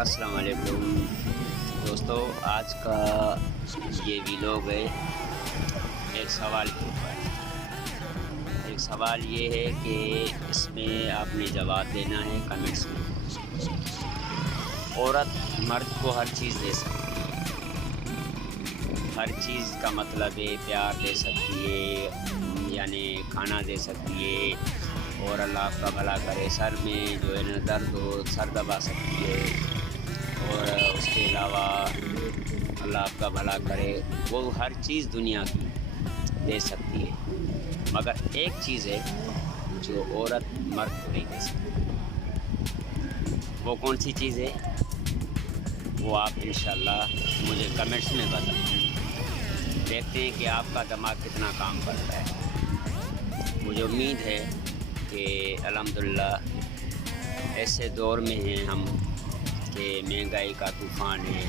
السلام علیکم دوستو، آج کا یہ ویلوگ ہے ایک سوال کے اوپر۔ ایک سوال یہ ہے کہ اس میں آپ نے جواب دینا ہے کمنٹس میں۔ عورت مرد کو ہر چیز دے سکتی ہے، ہر چیز کا مطلب ہے پیار دے سکتی ہے، یعنی کھانا دے سکتی ہے، اور اللہ آپ کا بھلا کرے سر میں جو ہے نا درد ہو سر دبا سکتی ہے، اور اس کے علاوہ اللہ آپ کا بھلا کرے وہ ہر چیز دنیا کی دے سکتی ہے، مگر ایک چیز ہے جو عورت مرد کو نہیں دے سکتی۔ وہ کون سی چیز ہے وہ آپ انشاءاللہ مجھے کمنٹس میں بتائیں۔ دیکھتے ہیں کہ آپ کا دماغ کتنا کام کرتا ہے۔ مجھے امید ہے کہ الحمدللہ ایسے دور میں ہیں ہم کہ مہنگائی کا طوفان ہے،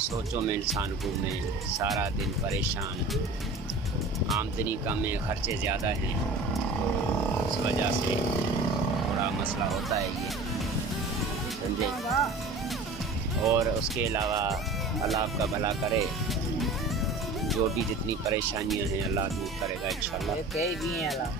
سوچوں میں انسان گھومے، سارا دن پریشان، آمدنی کم ہے، خرچے زیادہ ہیں، اس وجہ سے بڑا مسئلہ ہوتا ہے یہ، سمجھے۔ اور اس کے علاوہ اللہ آپ کا بھلا کرے، جو بھی جتنی پریشانیاں ہیں اللہ دور کرے گا انشاءاللہ۔